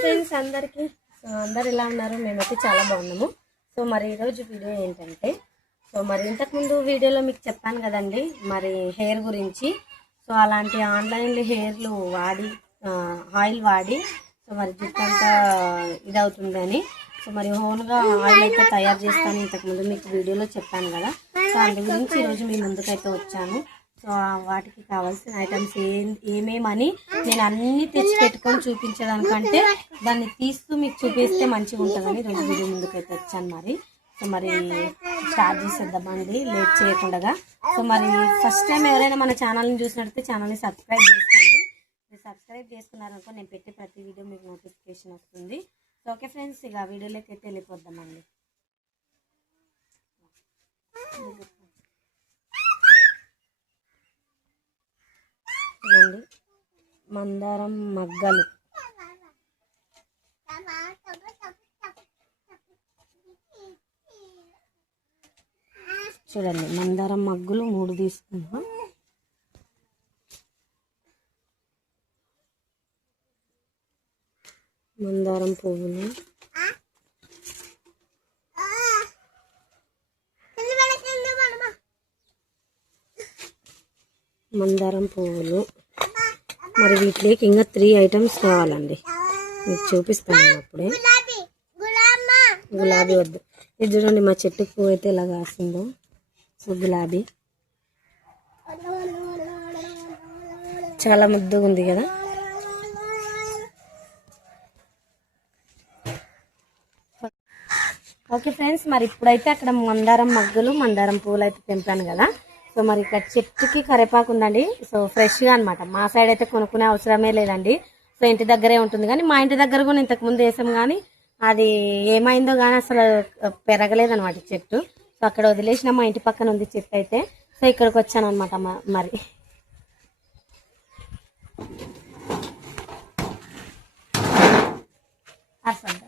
Friends అందరికీ so అందరు ఎలా ఉన్నారు? మేమైతే చాలా బాగున్నాము. సో మరి ఈరోజు వీడియో ఏంటంటే సో మరి ఇంతకుముందు వీడియోలో మీకు చెప్పాను కదండి మరి హెయిర్ గురించి. సో అలాంటి ఆన్లైన్ హెయిర్లు వాడి ఆయిల్ వాడి సో మరి జుట్టు అంతా ఇదవుతుందని సో మరి ఓన్గా ఆయిల్ అయితే తయారు చేస్తాను ఇంతకుముందు మీకు వీడియోలో చెప్పాను కదా. సో అందు గురించి ఈరోజు మీ ముందుకైతే వచ్చాను. సో వాటికి కావాల్సిన ఐటమ్స్ ఏం ఏమేమని నేను అన్ని తెచ్చి పెట్టుకొని చూపించడానికంటే దాన్ని తీస్తూ మీకు చూపిస్తే మంచిగా ఉంటుందని రెండు వీడియో ముందుకైతే వచ్చాను మరి. సో మరి స్టార్ట్ చేసేద్దామండి. లేట్ చేయకుండా సో మరి ఫస్ట్ టైం ఎవరైనా మన ఛానల్ని చూసినట్లయితే ఛానల్ని సబ్స్క్రైబ్ చేసుకోండి. మీరు సబ్స్క్రైబ్ చేసుకున్నారనుకో నేను పెట్టే ప్రతి వీడియో మీకు నోటిఫికేషన్ వస్తుంది. సో ఓకే ఫ్రెండ్స్ ఇక వీడియోలోకి అయితే వెళ్ళిపోద్దామండి. చూడండి మందారం మగ్గలు. చూడండి మందారం మగ్గులు మూడు తీసుకున్నాం మందారం పువ్వులు. మందారం పువ్వులు. మరి వీటికి ఇంకా త్రీ ఐటమ్స్ కావాలండి. మీకు చూపిస్తాను అప్పుడే. గులాబీ వద్దు. ఇది చూడండి మా చెట్టు పువ్వు అయితే ఇలా కాసిందో. సో గులాబీ. చాలా ముద్దుగా ఉంది కదా. ఓకే ఫ్రెండ్స్ మరి ఇప్పుడైతే అక్కడ మందారం మగ్గులు మందారం పువ్వులు అయితే తెంపాను కదా. సో మరి ఇక్కడ చెట్టుకి కరివేపాకు ఉందండి. సో ఫ్రెష్గా అనమాట మా సైడ్ అయితే కొనుక్కునే అవసరమే లేదండి. సో ఇంటి దగ్గరే ఉంటుంది కానీ మా ఇంటి దగ్గర కూడా ఇంతకుముందు వేసాం కానీ అది ఏమైందో కానీ అసలు పెరగలేదనమాట చెట్టు సో అక్కడ వదిలేసిన మా ఇంటి పక్కన ఉంది చెట్టు అయితే. సో ఇక్కడికి వచ్చాను అనమాట మరి. అసలు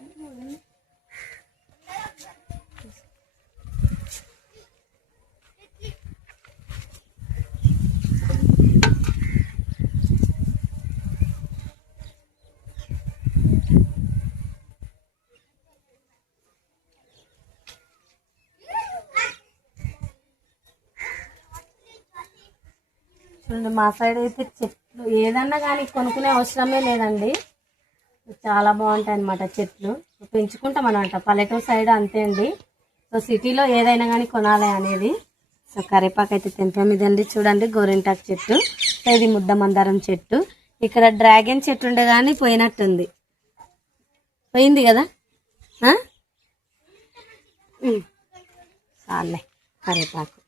చూడండి మా సైడ్ అయితే చెట్లు ఏదన్నా కానీ కొనుక్కునే అవసరమే లేదండి. చాలా బాగుంటాయి అన్నమాట చెట్లు. పెంచుకుంటాం అనమాట పల్లెటూరు సైడ్ అంతే అండి. సో సిటీలో ఏదైనా కానీ కొనాలి అనేది. సో కరివేపాకు అయితే తెంపాం ఇదండి చూడండి గోరింటాకు చెట్టు. సో ఇది ముద్ద మందారం చెట్టు. ఇక్కడ డ్రాగన్ చెట్టు ఉండే కానీ పోయినట్టుంది. పోయింది కదా? చాలే కరివేపాకు.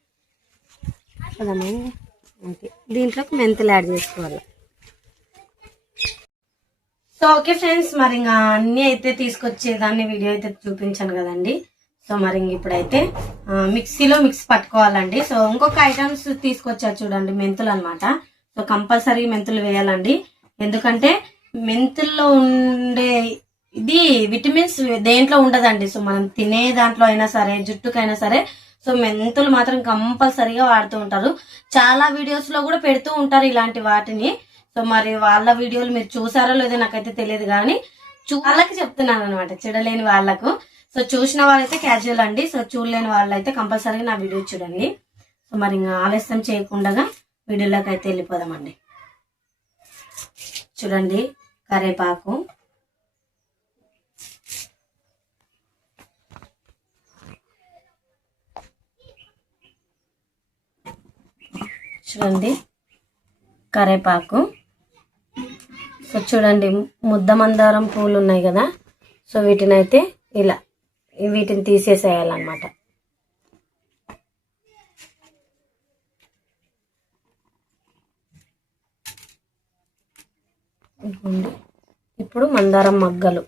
చూడమ్మా ఓకే దీంట్లోకి మెంతులు యాడ్ చేసుకోవాలి. సో ఓకే ఫ్రెండ్స్ మరి ఇంకా అన్ని అయితే తీసుకొచ్చేదాన్ని వీడియో అయితే చూపించాను కదండి. సో మరి ఇప్పుడైతే మిక్సీలో మిక్స్ పట్టుకోవాలండి. సో ఇంకొక ఐటమ్స్ తీసుకొచ్చారు చూడండి మెంతులు అన్నమాట. సో కంపల్సరీ మెంతులు వేయాలండి. ఎందుకంటే మెంతుల్లో ఉండే ఇది విటమిన్స్ దేంట్లో ఉండదండి. సో మనం తినే దాంట్లో అయినా సరే జుట్టుకైనా సరే సో మెంతులు మాత్రం కంపల్సరీగా వాడుతూ ఉంటారు. చాలా వీడియోస్లో కూడా పెడుతూ ఉంటారు ఇలాంటి వాటిని. సో మరి వాళ్ళ వీడియోలు మీరు చూసారో లేదో నాకైతే తెలియదు కానీ వాళ్ళకి చెప్తున్నాను అనమాట చూడలేని వాళ్ళకు. సో చూసిన వాళ్ళైతే క్యాజువల్ అండి. సో చూడలేని వాళ్ళైతే కంపల్సరీగా నా వీడియో చూడండి. సో మరి ఇంకా ఆలస్యం చేయకుండా వీడియోలోకి అయితే వెళ్ళిపోదామండి. చూడండి కరేపాకు. చూడండి. కరేపాకు. సో చూడండి ముద్ద మందారం పూలు ఉన్నాయి కదా. సో వీటిని అయితే ఇలా వీటిని తీసేసేయాలన్నమాట. ఇప్పుడు మందారం మగ్గలు.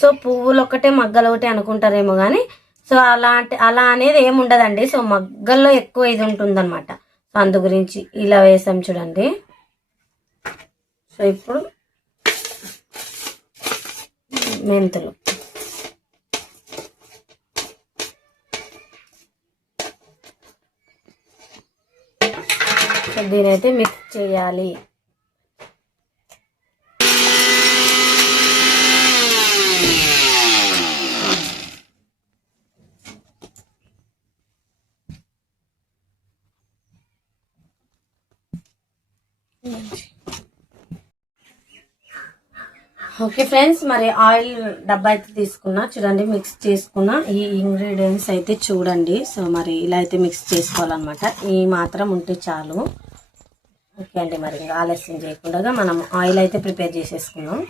సో పువ్వులు ఒకటే మగ్గలు ఒకటే అనుకుంటారేమో కానీ సో అలాంటి అలా అనేది ఏమి ఉండదండి సో మగ్గల్లో ఎక్కువ ఇది ఉంటుందన్నమాట. సో అందు గురించి ఇలా వేసాం చూడండి. సో ఇప్పుడు మెంతులు. సో దీనైతే మిక్స్ చేయాలి. ఓకే ఫ్రెండ్స్ మరి ఆయిల్ డబ్బా అయితే తీసుకున్నా. చూడండి మిక్స్ చేసుకున్న. ఈ ఇంగ్రీడియంట్స్ అయితే చూడండి. సో మరి ఇలా అయితే మిక్స్ చేసుకోవాలన్నమాట. ఈ మాత్రం ఉంటే చాలు. ఓకే అండి మరి ఇంకా ఆలస్యం చేయకుండా మనం ఆయిల్ అయితే ప్రిపేర్ చేసేసుకున్నాం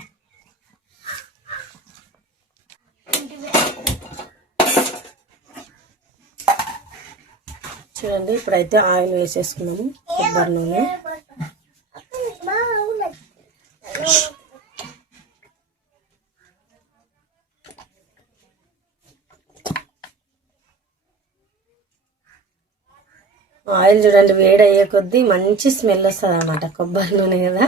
చూడండి ఇప్పుడైతే ఆయిల్ వేసేసుకున్నాము కొబ్బరి నూనె. ఆయిల్ చూడండి వేడి అయ్యే కొద్దీ మంచి స్మెల్ వస్తుంది అనమాట కొబ్బరి నూనె కదా.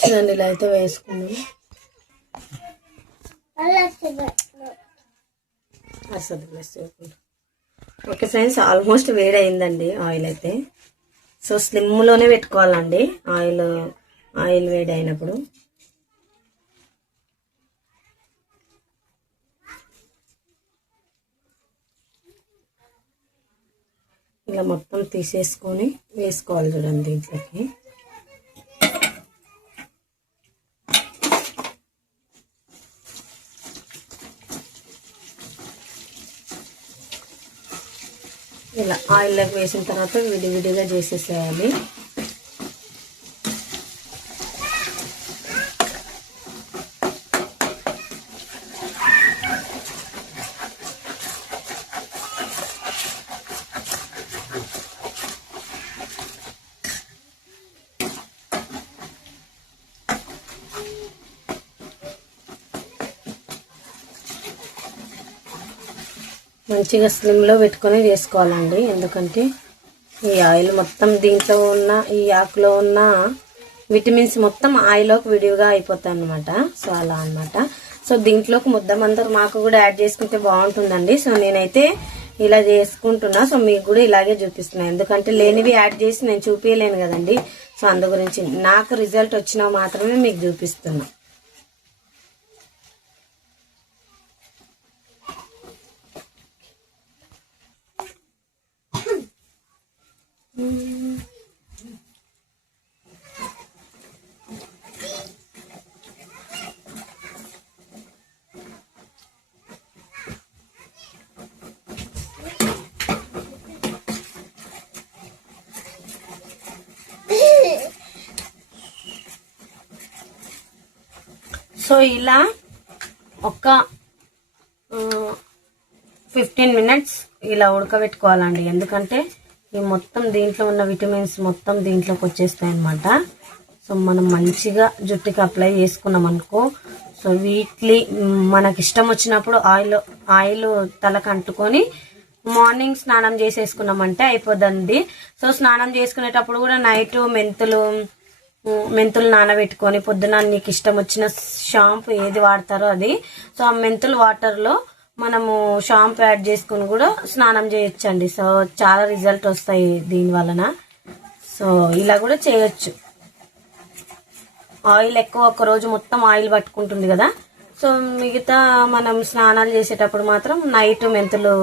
చూడండి ఇలా అయితే వేసుకున్నాం ఓకే ఫ్రెండ్స్ ఆల్మోస్ట్ వేడి అయిందండి ఆయిల్ అయితే. సో స్లిమ్లోనే పెట్టుకోవాలండి ఆయిల్ ఆయిల్ వేడి ఇలా మొత్తం తీసేసుకొని వేసుకోవాలి చూడండి దీంట్లోకి. ఇలా ఆయిల్లోకి వేసిన తర్వాత విడివిడిగా చేసేసేయాలి. మంచిగా స్లిమ్లో పెట్టుకొని వేసుకోవాలండి. ఎందుకంటే ఈ ఆయిల్ మొత్తం దీంట్లో ఉన్న ఈ ఆకులో ఉన్న విటమిన్స్ మొత్తం ఆయిల్లోకి విడివిగా అయిపోతాయి అనమాట సో అలా అనమాట సో దీంట్లోకి ముద్దమందరూ మాకు కూడా యాడ్ చేసుకుంటే బాగుంటుందండి. సో నేనైతే ఇలా చేసుకుంటున్నా. సో మీకు కూడా ఇలాగే చూపిస్తున్నాను ఎందుకంటే లేనివి యాడ్ చేసి నేను చూపించలేను కదండి. సో అందు గురించి నాకు రిజల్ట్ వచ్చినా మాత్రమే మీకు చూపిస్తున్నా. సో ఇలా ఒక ఫిఫ్టీన్ మినిట్స్ ఇలా ఉడకబెట్టుకోవాలండి. ఎందుకంటే ఈ మొత్తం దీంట్లో ఉన్న విటమిన్స్ మొత్తం దీంట్లోకి వచ్చేస్తాయి అనమాట సో మనం మంచిగా జుట్టుకి అప్లై చేసుకున్నాం అనుకో సో వీక్లీ మనకి ఇష్టం వచ్చినప్పుడు ఆయిల్ ఆయిల్ తలకు అంటుకొని మార్నింగ్ స్నానం చేసేసుకున్నామంటే అయిపోద్దండి సో స్నానం చేసుకునేటప్పుడు కూడా నైట్ మెంతులు మెంతులు నానబెట్టుకొని పొద్దున నీకు ఇష్టం వచ్చిన షాంపూ ఏది వాడతారో అది. సో ఆ మెంతులు వాటర్లో మనము షాంపూ యాడ్ చేసుకుని కూడా స్నానం చేయొచ్చండి. సో చాలా రిజల్ట్ వస్తాయి దీని వలన. సో ఇలా కూడా చేయొచ్చు. ఆయిల్ ఎక్కువ ఒక రోజు మొత్తం ఆయిల్ పట్టుకుంటుంది కదా. సో మిగతా మనం స్నానాలు చేసేటప్పుడు మాత్రం నైట్ మెంతులు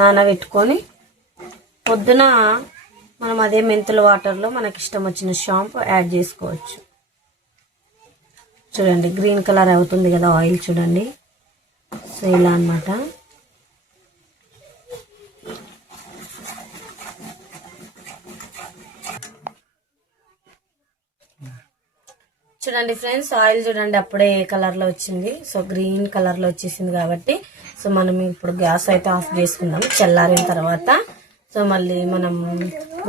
నానబెట్టుకొని పొద్దున మనం అదే మెంతుల వాటర్లో మనకి ఇష్టం వచ్చిన షాంపూ యాడ్ చేసుకోవచ్చు. చూడండి గ్రీన్ కలర్ అవుతుంది కదా ఆయిల్ చూడండి. సో ఇలా అనమాట చూడండి ఫ్రెండ్స్ ఆయిల్ చూడండి అప్పుడే ఏ కలర్లో వచ్చింది. సో గ్రీన్ కలర్లో వచ్చేసింది కాబట్టి సో మనం ఇప్పుడు గ్యాస్ అయితే ఆఫ్ చేసుకుందాం చల్లారిన తర్వాత. సో మళ్ళీ మనం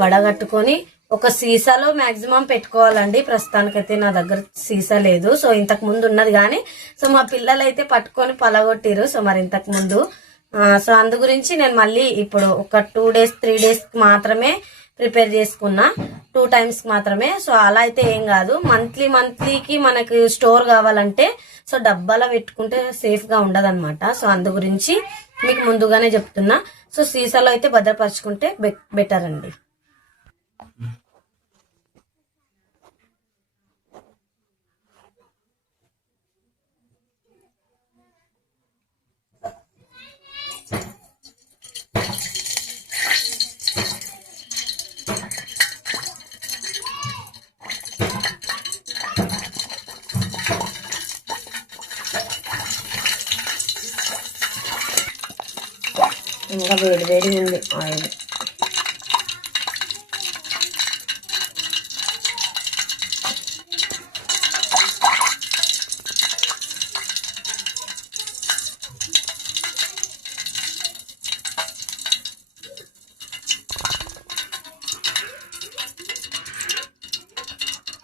వడగట్టుకొని ఒక సీసాలో మాక్సిమం పెట్టుకోవాలండి. ప్రస్తుతానికైతే నా దగ్గర సీసా లేదు. సో ఇంతకు ముందు ఉన్నది కానీ సో మా పిల్లలు అయితే పట్టుకొని పలగొట్టిరు సో మరి ఇంతకు ముందు సో అందు గురించి నేను మళ్ళీ ఇప్పుడు ఒక టూ డేస్ త్రీ డేస్ మాత్రమే ప్రిపేర్ చేసుకున్నా. టూ టైమ్స్ మాత్రమే. సో అలా అయితే ఏం కాదు. మంత్లీ మంత్లీకి మనకి స్టోర్ కావాలంటే సో డబ్బాలో పెట్టుకుంటే సేఫ్గా ఉండదన్నమాట. సో అందు గురించి మీకు ముందుగానే చెప్తున్నా. సో సీసాలో అయితే భద్రపరచుకుంటే బెటర్ అండి ఇంకా వేడి వేడి ఉంది ఆయిల్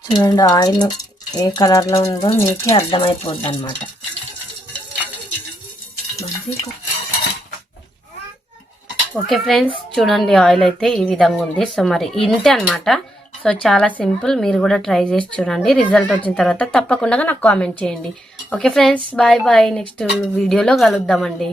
చూడండి ఆయిల్ ఏ కలర్లో ఉందో మీకే అర్థమైపోద్ది అనమాట ఓకే ఫ్రెండ్స్ చూడండి ఆయిల్ అయితే ఈ విధంగా ఉంది. సో మరి ఇంతే అనమాట సో చాలా సింపుల్. మీరు కూడా ట్రై చేసి చూడండి. రిజల్ట్ వచ్చిన తర్వాత తప్పకుండా నాకు కామెంట్ చేయండి. Okay friends bye bye. Next వీడియోలో కలుద్దామండి.